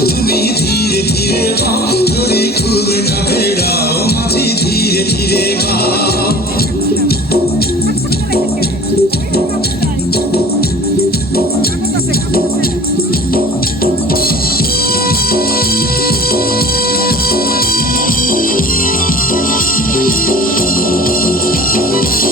তুমি ধীরে ধীরে বাও তোরে ফুল না বেড়াও মাঝি ধীরে ধীরে কতদিন তোমার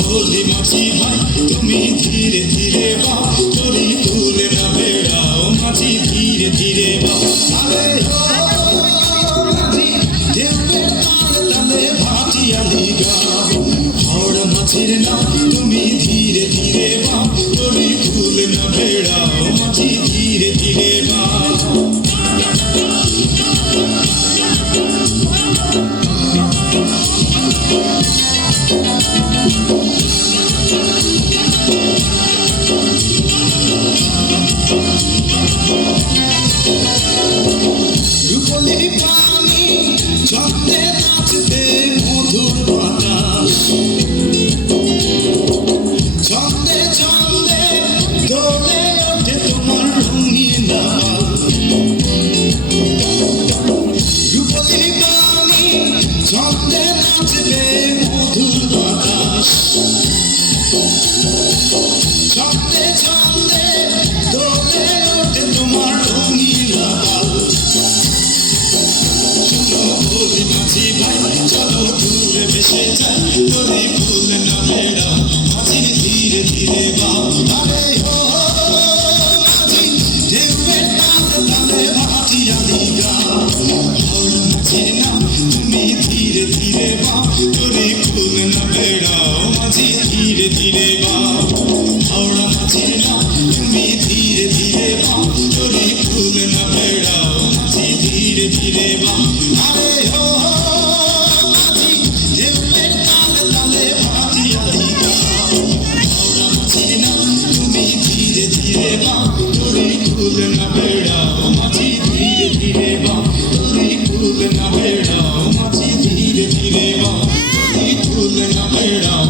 বলি মাঝি ভাই, তুমি ধীরে ধীরে বা? তরি তুলে না বেড়াও মাঝি ধীরে ধীরে বা? আরে মাঝি ঢেউয়ের তালে তালে ভাটিয়ালি গাও হাওড়া মাঝির না নাচবে মধুর বাতাস ছন্দে ছন্দে দোলে ওঠে তোমার রঙিন আকাশ। বলি ভাই চলো দূরে ভেসে যাই তোরে মাঝি ধীরে ধীরে গাও আছে না তুমি ধীরে ধীরে বা তোরে খুন না বেড়াও মাঝে ধীরে ধীরে বা হাওড়া আছে না তুমি ধীরে ধীরে বা তোরে খুন না বেড়াও মাঝে ধীরে ধীরে বা আরে হো তুমি ধীরে Yeah.